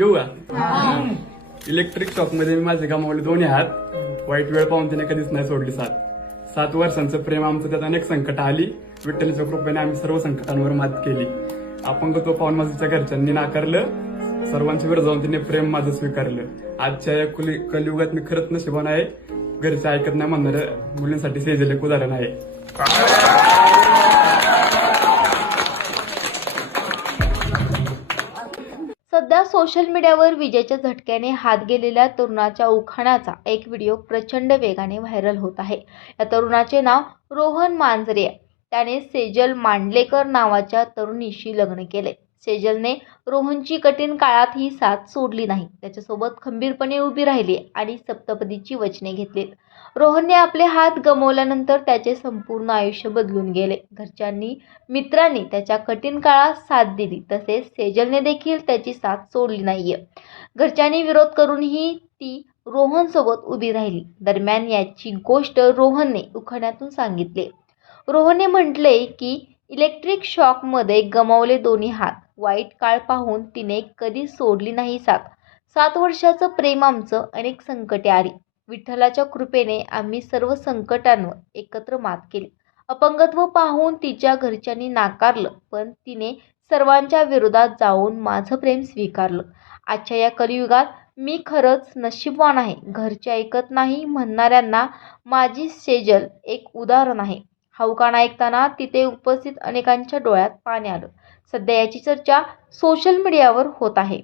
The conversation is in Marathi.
घेऊ का? इलेक्ट्रिक शॉकमध्ये मी माझे गमावले दोन्ही हात. वाईट वेळ पाहून तिने कधीच नाही सोडली साथ. सात वर्षांचं प्रेम आमचं त्यात अनेक संकट आली. विठ्ठलाच्या कृपेने आम्ही सर्व संकटांवर मात केली. अपंग तो पाहून माझ्या घरच्यांनी नाकारलं. सर्वांच्या वेळ जाऊन तिने प्रेम माझं स्वीकारलं. आजच्या या कुली कलियुगात मी खरंच नशिबान आहे. घरचे ऐकत नाही म्हणणाऱ्या मुलींसाठी सेजल एक उदाहरण आहे. सध्या सोशल मीडियावर विजेच्या झटक्याने हात गेलेल्या तरुणाच्या उखाणाचा एक व्हिडिओ प्रचंड वेगाने व्हायरल होत आहे. या तरुणाचे नाव रोहन मांजरे त्याने सेजल मांडलेकर नावाच्या तरुणीशी लग्न केले सेजलने रोहनची कठीण काळात ही साथ सोडली नाही. त्याच्यासोबत खंबीरपणे उभी राहिली आणि सप्तपदीची वचने घेतली. रोहनने आपले हात गमवल्यानंतर त्याचे संपूर्ण आयुष्य बदलून गेले. घरच्यांनी मित्रांनी त्याच्या कठीण काळात साथ दिली तसेच सेजलने देखील त्याची साथ सोडली नाहीये. घरच्यांनी विरोध करूनही ती रोहनसोबत उभी राहिली. दरम्यान याची गोष्ट रोहनने उखाण्यातून सांगितले. रोहनने म्हटले की इलेक्ट्रिक शॉकमध्ये गमावले दोन्ही हात. वाईट काळ पाहून तिने कधी सोडली नाही साथ. सात वर्षाचं प्रेम आमचं अनेक संकटे आली. विठ्ठलाच्या कृपेने आम्ही सर्व संकटांवर एकत्र मात केली. अपंगत्व पाहून तिच्या घरच्यांनी नाकारलं पण तिने सर्वांच्या विरोधात जाऊन माझं प्रेम स्वीकारलं. आजच्या या कलियुगात मी खरंच नशीबवान आहे. घरचे ऐकत नाही म्हणणाऱ्यांना माझी सेजल एक उदाहरण आहे. हा उखाणा ऐकताना तिथे उपस्थित अनेकांच्या डोळ्यात पाणी आलं. सध्या याची चर्चा सोशल मीडियावर होत आहे.